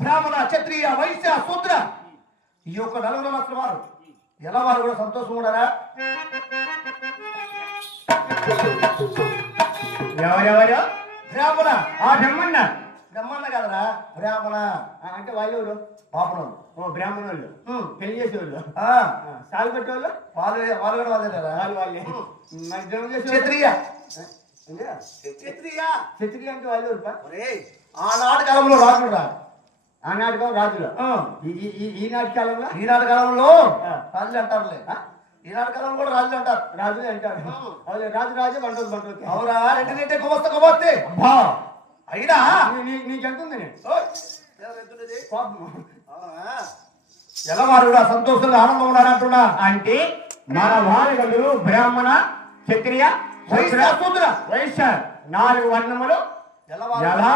బ్రాహ్మణ క్షత్రియ వైశ్య శూద్ర ఈ యొక్క నలుగురు లక్షల వారు ఎలా వారు కూడా సంతోషం ఉన్నారా? ఎవరెవరు? బ్రాహ్మణ. ఆ బ్రహ్మన్న. బ్రహ్మన్న కదరా బ్రాహ్మణ అంటే వాళ్ళు పాపనోళ్ళు. ఓ బ్రాహ్మణోళ్ళు పెళ్లి చేసేవాళ్ళు సాగు పెట్టేవాళ్ళు వాళ్ళు వాళ్ళు కూడా వాళ్ళే కదా. వాళ్ళే మరి జనం చేసే క్షత్రియ క్షత్రియ క్షత్రియ అంటే వాళ్ళు ఆనాటి కాలంలో రాజురా. ఆనాటి కాలం రాజులు ఈనాటి కాలంలో ఈనాటి కాలంలో రాజులు అంటారులే. ఈనాటి కాలంలో కూడా రాజులు అంటారు. రాజులే అంటారు. రాజు రాజే బంటలు బంటలు అవురా రెండింటి కుమస్త కుమస్తే అయినా నీకెంత ఉంది ఎలా వారు కూడా సంతోషంగా ఆనందం ఉన్నారంటున్నా. అంటే మన వారగలు బ్రాహ్మణ క్షత్రియ వైశ్య 4 వర్ణములు ఎలా